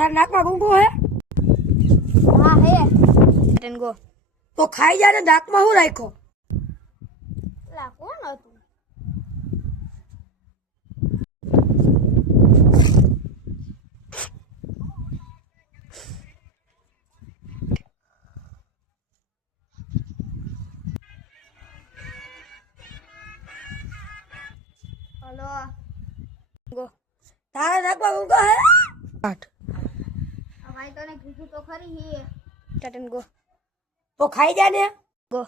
તાર નાકમાં ગુંગો હે? હા હે. Ten go. તો ખાઈ જા ને નાકમાં હું રાખ્યો? લા કોણ હતું? હલો. ગો. તારા નાકમાં ગુંગો હે? 8. ભાઈ તને કીધું તો ખરી હી. Ten go. તો ખાઈ જા ને. ગો.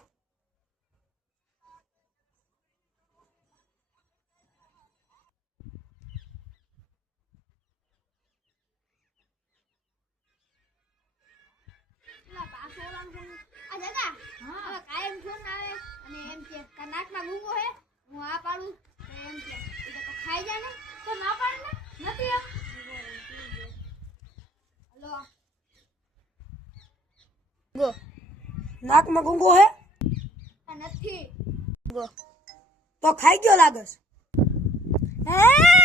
આ દાદા હવે કાયમ ફોન આવે અને એમ કે નાકમાં ગુંગો હે હું આ પાડું તો એમ કે તો ખાઈ જા ને તો ના પાડે ને નથી હલો ગો નાકમાં ગુંગો હે? નથી ગો તો ખાઈ ગયો લાગસ. હે